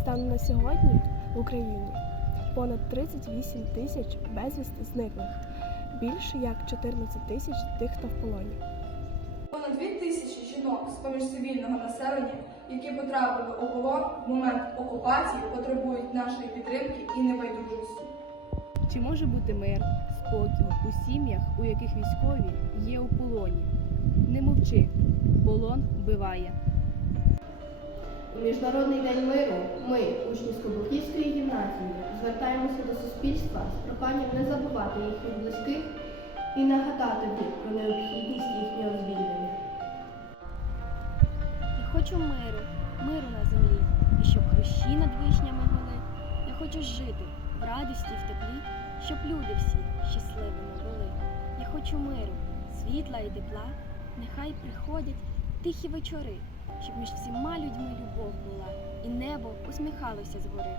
Станом на сьогодні в Україні понад 38 тисяч безвісти зниклих, більше як 14 тисяч тих, хто в полоні. Понад дві тисячі жінок з поміж цивільного населення, які потрапили у полон в момент окупації, потребують нашої підтримки і небайдужості. Чи може бути мир, спокій у сім'ях, у яких військові є у полоні? Не мовчи, полон вбиває. Міжнародний день миру ми, учні Скобухівської гімназії, звертаємося до суспільства з проханням не забувати їхніх близьких і нагадати про необхідність їхнього звільнення. Я хочу миру, миру на землі, і щоб хрущі над вишнями гули. Я хочу жити в радості, в теплі, щоб люди всі щасливими були. Я хочу миру, світла і тепла, нехай приходять тихі вечори, щоб між всіма людьми любов була, і небо усміхалося згори.